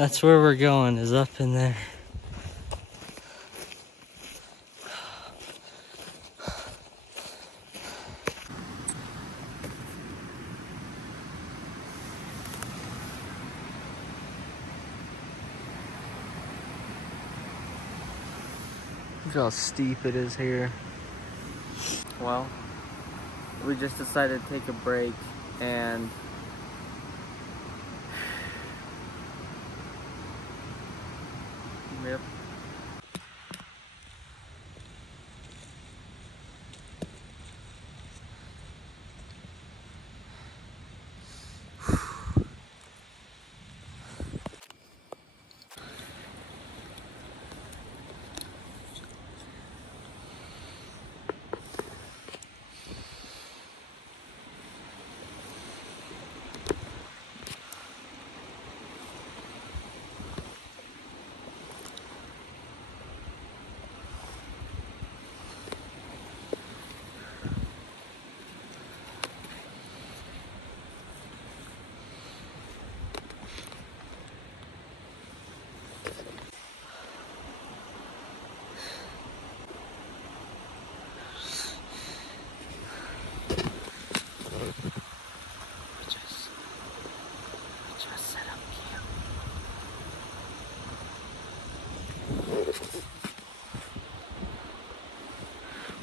That's where we're going, is up in there. Look how steep it is here. Well, we just decided to take a break and yep.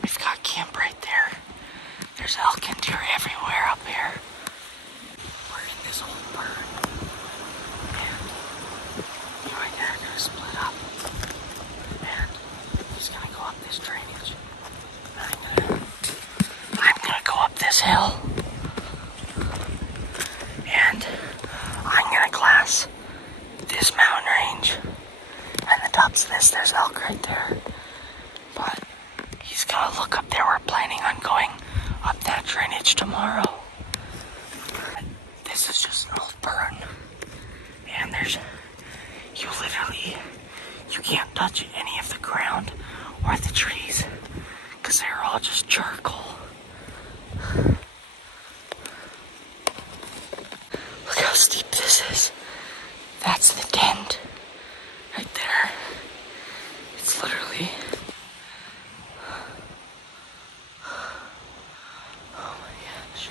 We've got camp right there. There's elk and deer everywhere up here. We're in this old burn. And me and my dad are gonna split up. And he's gonna go up this drainage. I'm gonna go up this hill. And I'm gonna glass this mountain range. And the tops of this, there's elk right there. But he's gonna look up there. We're planning on going up that drainage tomorrow. This is just an old burn. And you can't touch any of the ground or the trees because they're all just charcoal. Look how steep this is. That's the tent right there. It's literally... oh my gosh.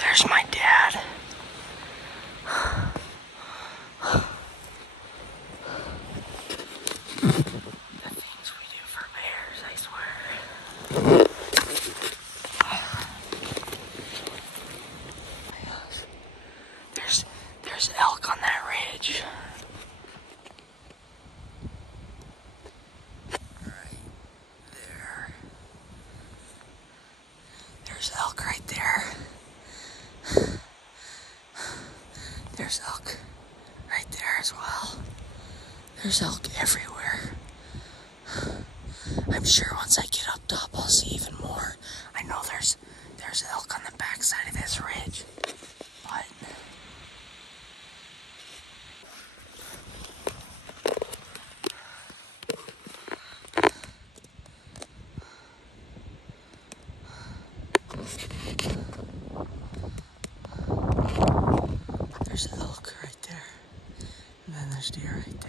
There's my dad. The things we do for bears, I swear. There's elk on that ridge. Right there. There's elk right there. There's elk right there as well. There's elk everywhere. I'm sure once I get up top I'll see even more. I know there's elk on the backside of this ridge. But there's elk right there. And then there's deer right there.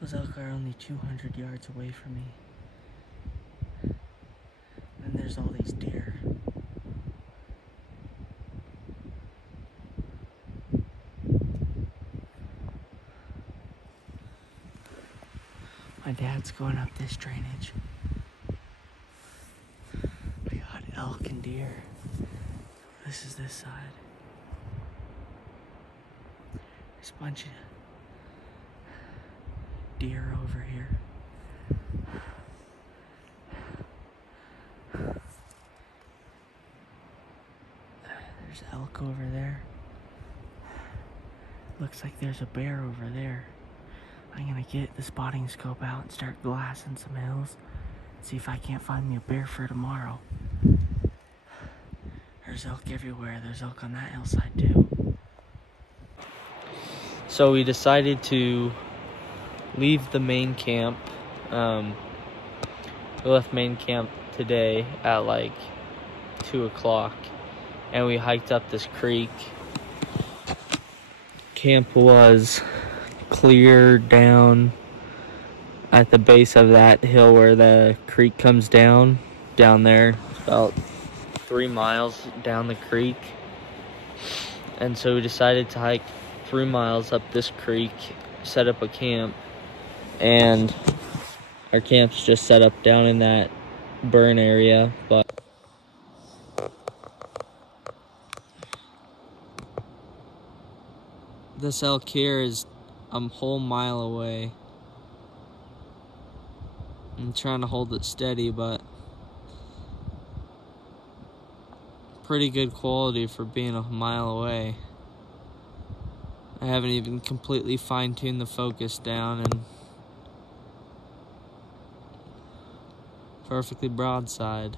Those elk are only 200 yards away from me. And there's all these deer. My dad's going up this drainage. We got elk and deer. This is this side. There's a bunch of deer over here. There's elk over there. Looks like there's a bear over there. I'm gonna get the spotting scope out and start glassing some hills. See if I can't find me a bear for tomorrow. There's elk everywhere. There's elk on that hillside too. So we decided to leave the main camp. We left main camp today at like 2 o'clock, and we hiked up this creek. Camp was clear down at the base of that hill where the creek comes down there, about 3 miles down the creek. And so we decided to hike 3 miles up this creek, set up a camp, and our camp's just set up down in that burn area. But this elk here is a whole mile away. I'm trying to hold it steady, but pretty good quality for being a mile away. I haven't even completely fine-tuned the focus down, and perfectly broadside.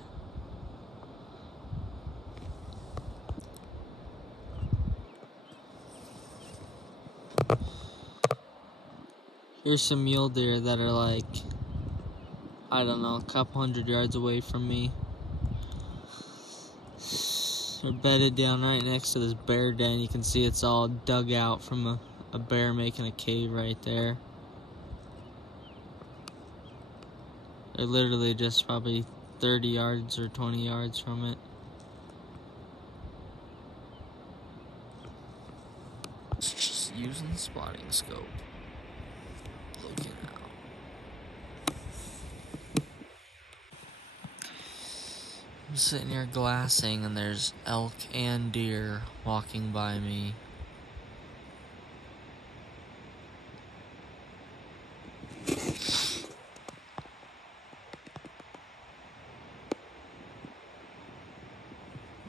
Here's some mule deer that are like, I don't know, a couple hundred yards away from me. They're bedded down right next to this bear den. You can see it's all dug out from a bear making a cave right there. They're literally just probably 30 yards or 20 yards from it. Just using the spotting scope. Looking out. I'm sitting here glassing, and there's elk and deer walking by me.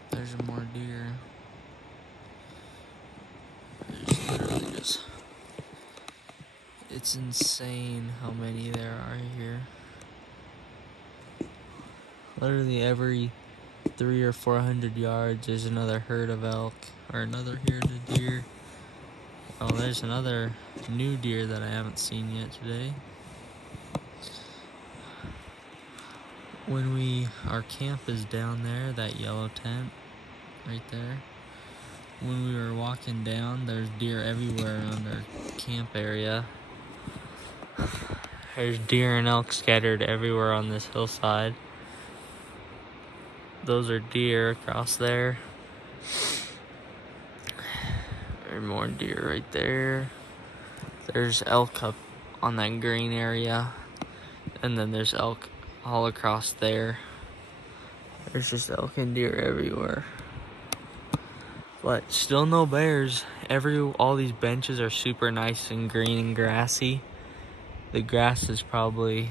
There's more deer. There's literally just... It's insane how many there are here. Literally every 300 or 400 yards, there's another herd of elk, or another herd of deer. Oh, there's another new deer that I haven't seen yet today. Our camp is down there, that yellow tent, right there. When we were walking down, there's deer everywhere around our camp area. There's deer and elk scattered everywhere on this hillside. Those are deer across there. There's more deer right there. There's elk up on that green area. And then there's elk all across there. There's just elk and deer everywhere. But still no bears. All these benches are super nice and green and grassy. The grass is probably,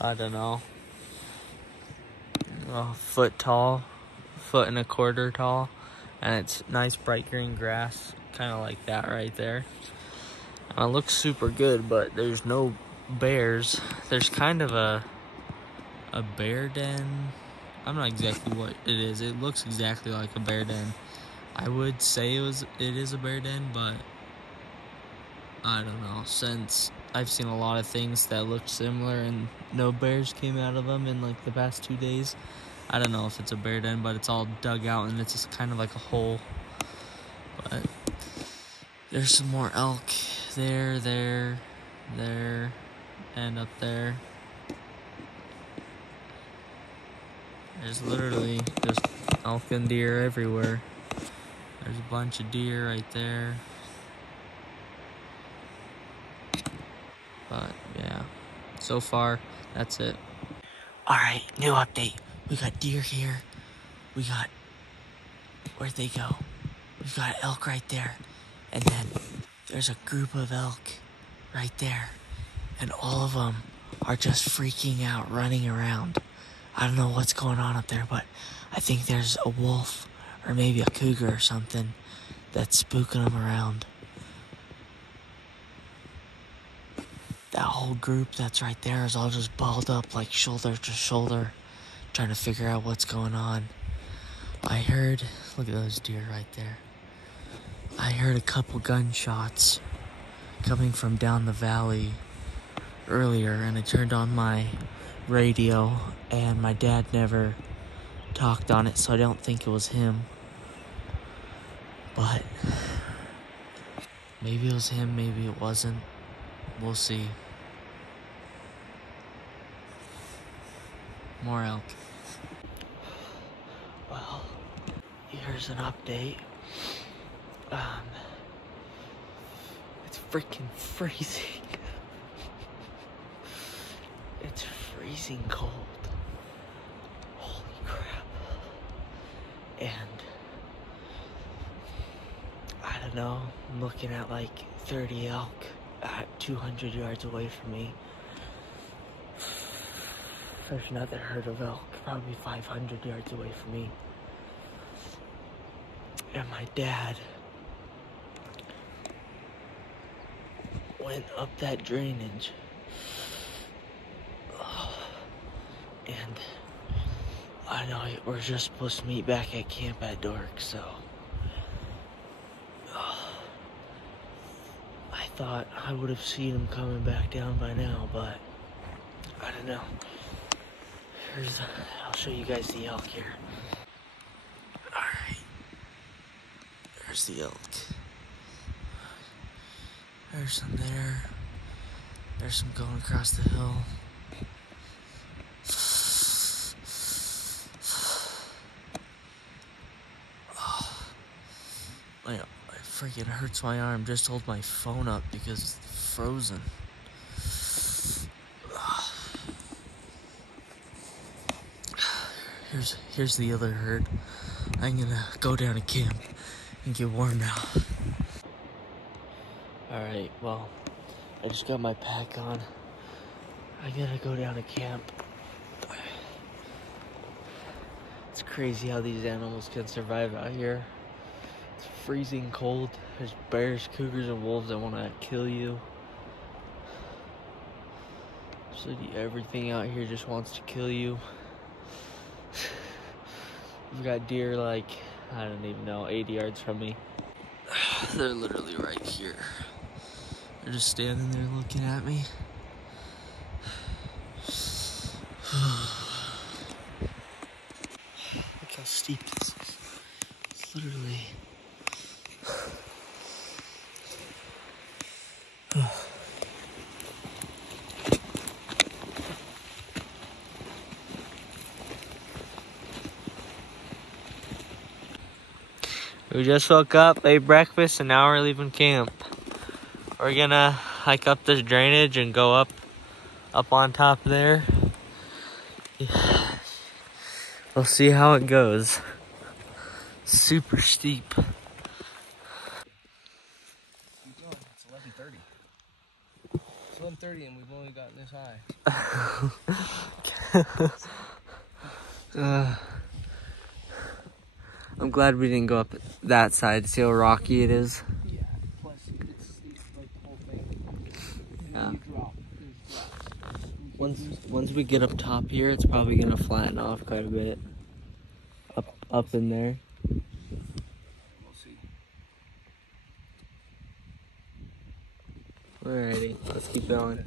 I don't know, a foot tall, 1.25 feet tall, and it's nice bright green grass, kind of like that right there. It looks super good, but there's no bears. There's kind of a bear den. I'm not exactly what it is. It looks exactly like a bear den. I would say it is a bear den, but I don't know. Since I've seen a lot of things that looked similar and no bears came out of them in like the past 2 days, I don't know if it's a bear den, but it's all dug out and it's just kind of like a hole. But there's some more elk there, and up there. There's literally just elk and deer everywhere. There's a bunch of deer right there. But yeah, so far, that's it. Alright, new update. We got deer here. Where'd they go? We've got elk right there. And then there's a group of elk right there. And all of them are just freaking out, running around. I don't know what's going on up there, but I think there's a wolf or maybe a cougar or something that's spooking them around. That whole group that's right there is all just balled up like shoulder to shoulder, trying to figure out what's going on. I heard, look at those deer right there. I heard a couple gunshots coming from down the valley earlier, and I turned on my radio, and my dad never talked on it, so I don't think it was him. But maybe it was him, maybe it wasn't. We'll see. More elk. Well, here's an update. It's freaking freezing. It's freezing cold. Holy crap. And I don't know, I'm looking at like 30 elk at 200 yards away from me. There's another herd of elk probably 500 yards away from me. And my dad went up that drainage. And I know we're just supposed to meet back at camp at dark, so I thought I would have seen him coming back down by now, but I don't know. I'll show you guys the elk here. Alright. There's the elk. There's some there. There's some going across the hill. It freaking hurts my arm. Just hold my phone up because it's frozen. Here's the other herd. I'm gonna go down to camp and get warm now. Alright, well, I just got my pack on. I gotta go down to camp. It's crazy how these animals can survive out here. It's freezing cold. There's bears, cougars, and wolves that want to kill you. Absolutely everything out here just wants to kill you. We've got deer like, I don't even know, 80 yards from me. They're literally right here. They're just standing there looking at me. Look how steep this is. It's literally... We just woke up, ate breakfast, and now we're leaving camp. We're gonna hike up this drainage and go up on top there. We'll see how it goes. Super steep. Keep going. It's 11:30. It's 11:30 and we've only gotten this high. I'm glad we didn't go up that side. See how rocky it is? Yeah, plus it's like the whole thing. And Yeah. you drop. Once we get up top here, it's probably gonna flatten off quite a bit. Up in there. We'll see. Alrighty, let's keep going.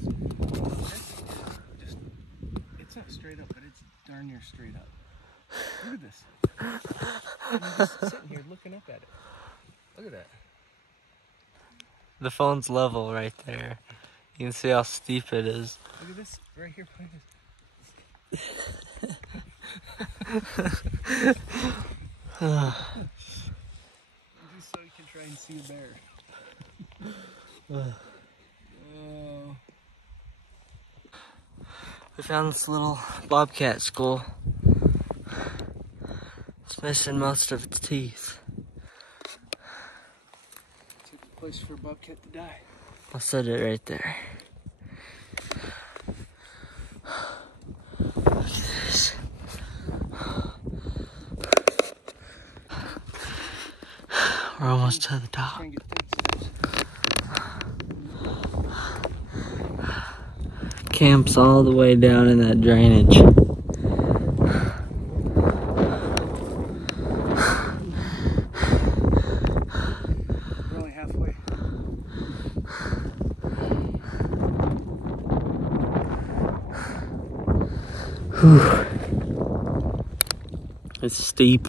It's not straight up, but it's darn near straight up. Look at this. I'm just sitting here looking up at it. Look at that. The phone's level right there. You can see how steep it is. Look at this right here. Just so you can try and see a bear. We found this little bobcat skull. It's missing most of its teeth. It's a place for a bobcat to die. I'll set it right there. Look at this. We're almost to the top. Try and get footsteps. Camp's all the way down in that drainage. Whew. It's steep.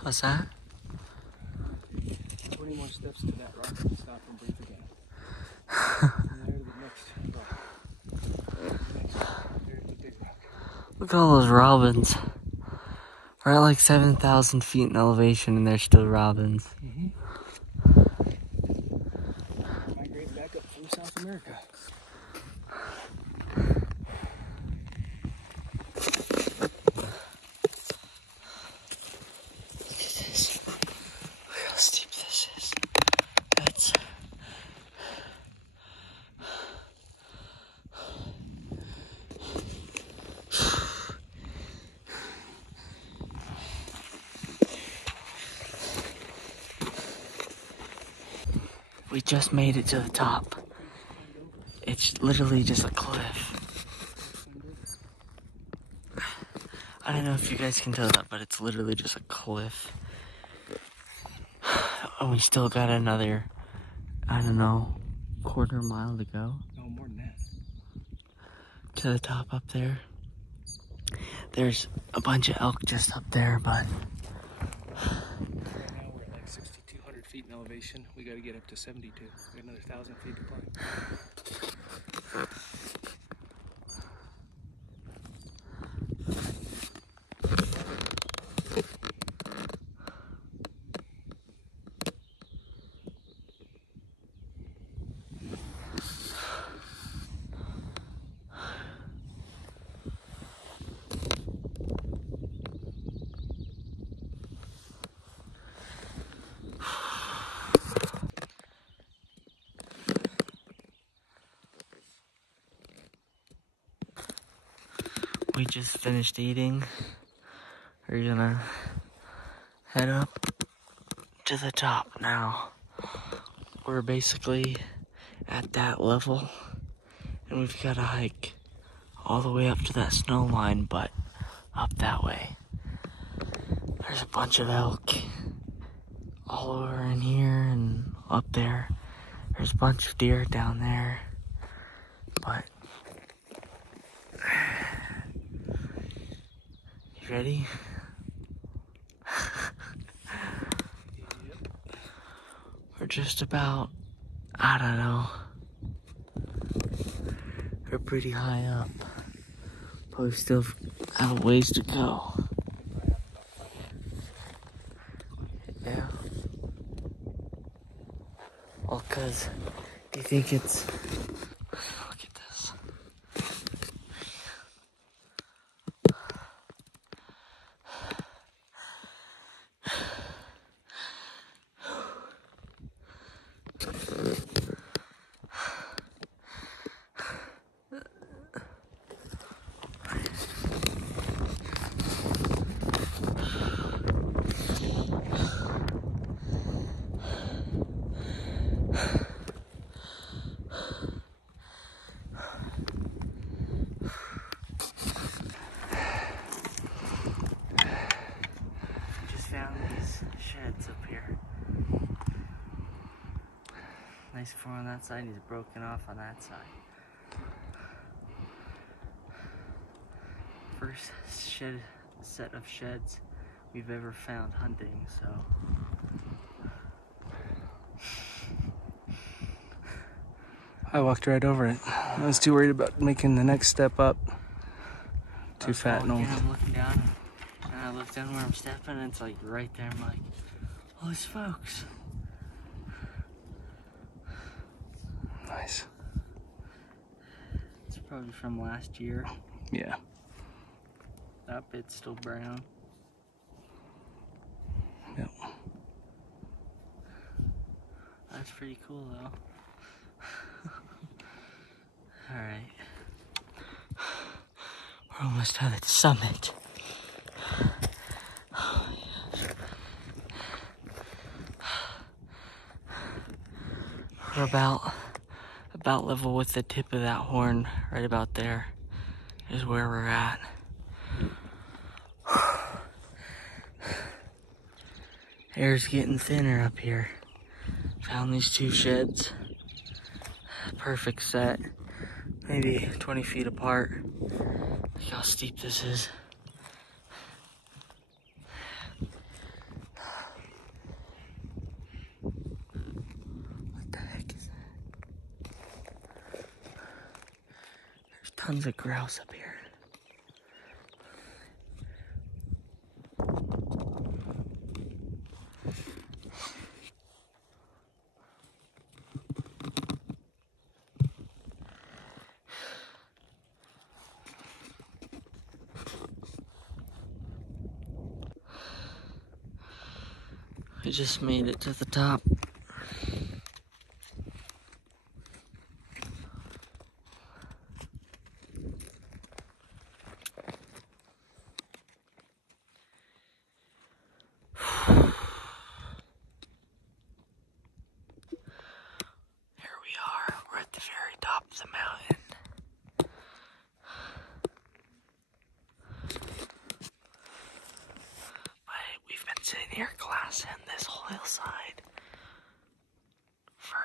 What's that? 20 more steps to that rock and stop and breathe again. And there to the next rock. Next rock. There's the big rock. Look at all those robins. We're at like 7,000 feet in elevation and there's still robins. Migrate back up through South America. Look at this. Look how steep this is. That's... We just made it to the top. It's literally just a cliff. I don't know if you guys can tell that, but it's literally just a cliff. And we still got another, I don't know, quarter mile to go. No, more than that. To the top up there. There's a bunch of elk just up there, but... Right now we're at like 6,200 feet in elevation. We got to get up to 72. We got another 1,000 feet to climb. We just finished eating. We're gonna head up to the top now. We're basically at that level, and we've got to hike all the way up to that snow line, but up that way. There's a bunch of elk all over in here and up there. There's a bunch of deer down there, but you ready? We're just about, I don't know, we're pretty high up, but we still have a ways to go. Yeah. Well, cause you think it's, look at this. Found these sheds up here. Nice floor on that side, he's broken off on that side. First set of sheds we've ever found hunting, so. I walked right over it. I was too worried about making the next step up. Too fat and old. I'm looking down, and I look down where I'm stepping, and it's like right there. I'm like, holy smokes. Nice. It's probably from last year. Yeah. That bit's still brown. Yep. That's pretty cool though. Alright. We're almost at the summit. We're about level with the tip of that horn. Right about there is where we're at. Air's getting thinner up here. Found these 2 sheds. Perfect set. Maybe 20 feet apart. Look how steep this is. What the heck is that? There's tons of grouse up here. We just made it to the top. Here we are. We're at the very top of the mountain. We've been sitting here glassing this whole hillside for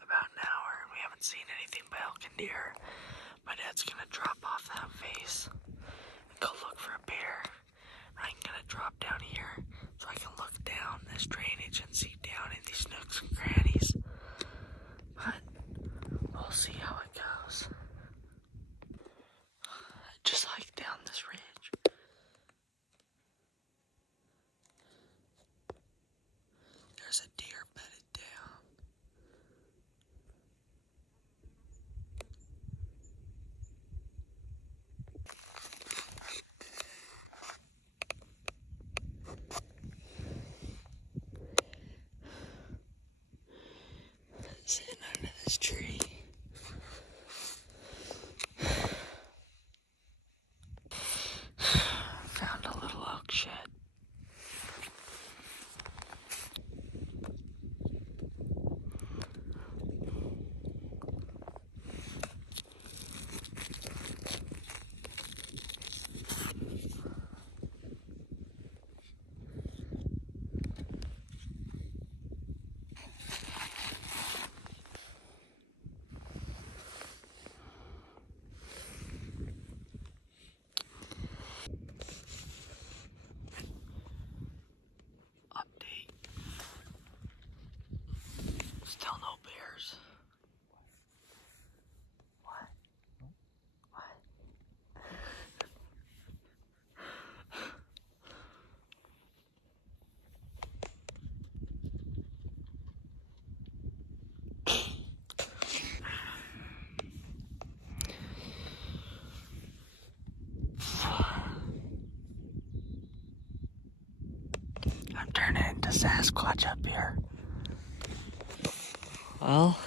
about an hour, and we haven't seen anything but elk and deer. My dad's gonna drop off that face and go look for a bear. I'm gonna drop down here so I can look down this drainage and see down in these nooks and crannies. But we'll see how it goes. Just hike down this ridge. There's a deer bedded down. Sitting under this tree. Found a little oak shed. Still no bears. What? I'm turning into Sasquatch up here. Well,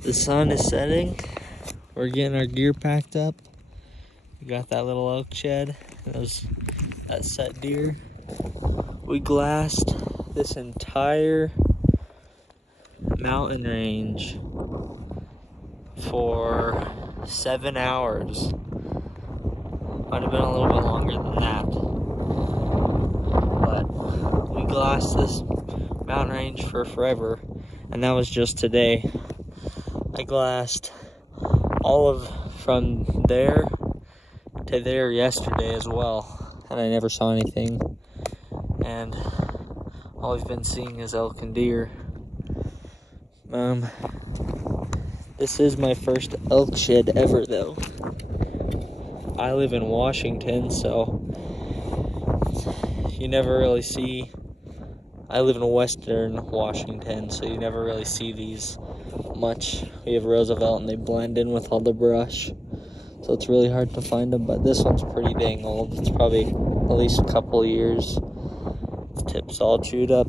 the sun is setting. We're getting our gear packed up. We got that little oak shed. That set deer. We glassed this entire mountain range for 7 hours. Might have been a little bit longer than that. But we glassed this mountain range for forever. And that was just today. I glassed all of from there to there yesterday as well. And I never saw anything. And all we've been seeing is elk and deer. This is my first elk shed ever though. I live in Washington, so you never really see. I live in western Washington, so you never really see these much. We have Roosevelt and they blend in with all the brush, so it's really hard to find them, but this one's pretty dang old. It's probably at least a couple years. The tip's all chewed up.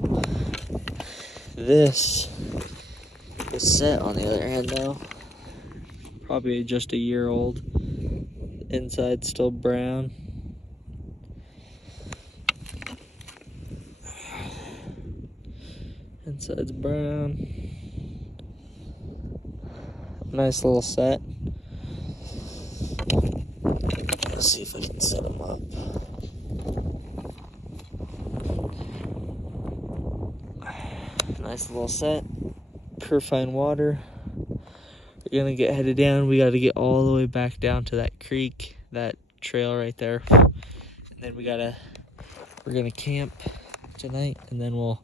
This is set on the other hand though. Probably just a year old. The inside's still brown. Inside's brown. Nice little set. Let's see if I can set them up. Nice little set. Purifying water. We're gonna get headed down. We gotta get all the way back down to that creek, that trail right there. And then we're gonna camp tonight, and then we'll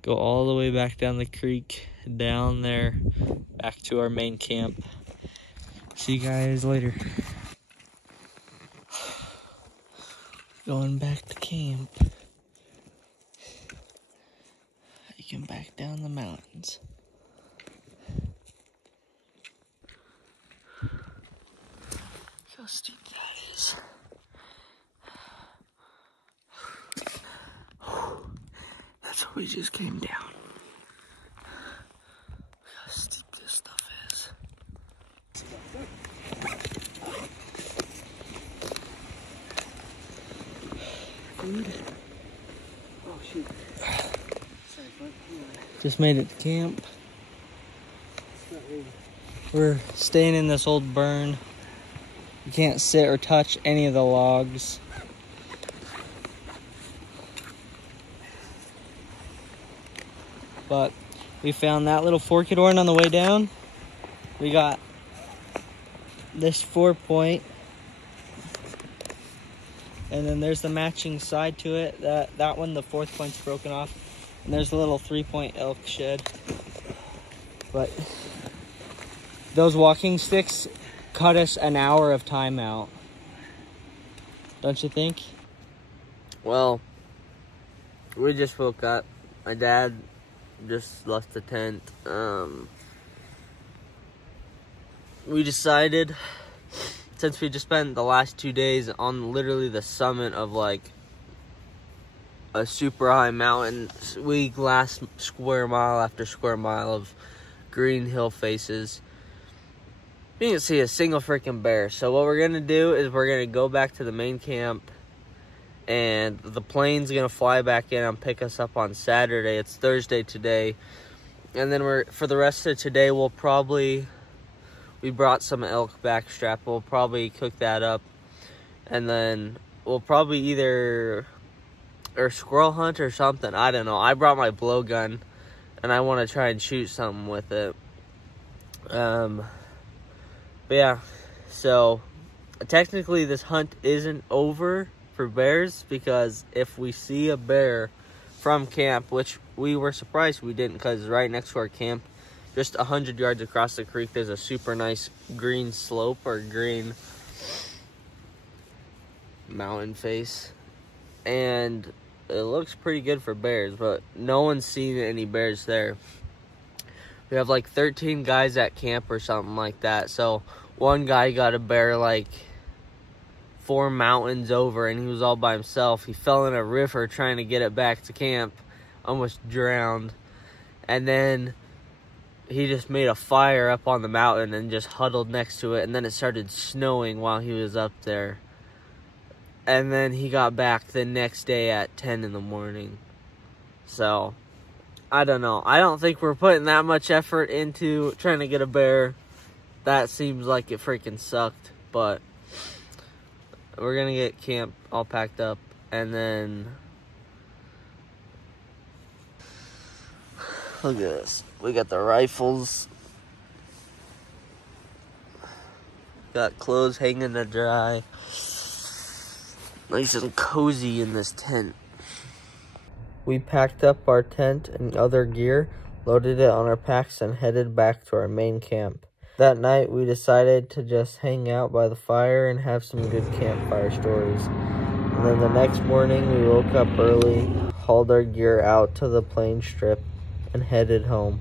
go all the way back down the creek, down there, back to our main camp. See you guys later. Going back to camp. Hiking back down the mountains. Look how steep that is. That's what we just came down. Look how steep this stuff is. Oh shoot. Just made it to camp. We're staying in this old burn. You can't sit or touch any of the logs. But we found that little forked horn on the way down. We got this 4-point. And then there's the matching side to it. That one, the 4th point's broken off. And there's a little 3-point elk shed. But those walking sticks cut us an hour of time out. Don't you think? Well, we just woke up. My dad just left the tent. We decided, since we just spent the last 2 days on literally the summit of like a super high mountain, we glassed square mile after square mile of green hill faces. You didn't see a single freaking bear. So what we're gonna do is we're gonna go back to the main camp, and the plane's gonna fly back in and pick us up on Saturday. It's Thursday today, and then for the rest of today we brought some elk backstrap. We'll probably cook that up, and then we'll probably either squirrel hunt or something. I don't know. I brought my blowgun, and I want to try and shoot something with it. But yeah, so technically this hunt isn't over for bears, because if we see a bear from camp, which we were surprised we didn't, because right next to our camp, just 100 yards across the creek, there's a super nice green slope or green mountain face, and it looks pretty good for bears, but no one's seen any bears there. We have like 13 guys at camp or something like that, so one guy got a bear like 4 mountains over, and he was all by himself. He fell in a river trying to get it back to camp, almost drowned, and then he just made a fire up on the mountain and just huddled next to it, and then it started snowing while he was up there. And then he got back the next day at 10 in the morning. So, I don't know. I don't think we're putting that much effort into trying to get a bear. That seems like it freaking sucked. But we're going to get camp all packed up, and then look at this. We got the rifles. Got clothes hanging to dry. Nice and cozy in this tent. We packed up our tent and other gear, loaded it on our packs, and headed back to our main camp. That night, we decided to just hang out by the fire and have some good campfire stories. And then the next morning, we woke up early, hauled our gear out to the plain strip, and headed home.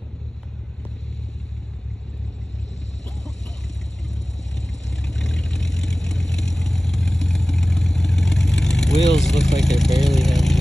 Wheels look like they're barely having